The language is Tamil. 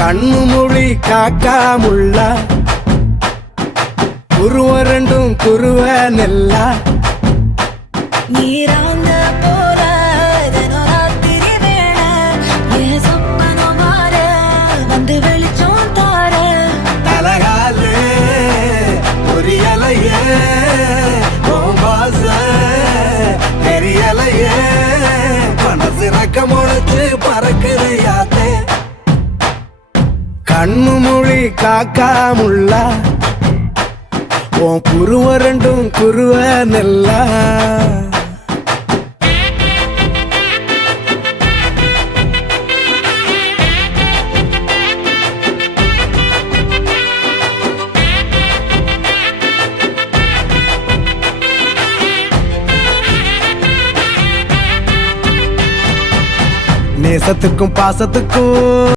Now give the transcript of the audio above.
கண்ணு மொழி காக்காமுள்ள குருவ ரெண்டும் குருவ நெல்லா நீராங்க போல ராத்திரி வேண என் சொப்பனம் மாற வந்து வெளிச்சம் தார அழகாலே பொரியலையே பாச தெரியலையே மனசு ரக்க முளைச்சு பறக்குது யாத்தே கண்ணு மொழி காக்காமுள்ள உன் குருவ ரெண்டும் குருவ நெல்லா நேசத்துக்கும் பாசத்துக்கும்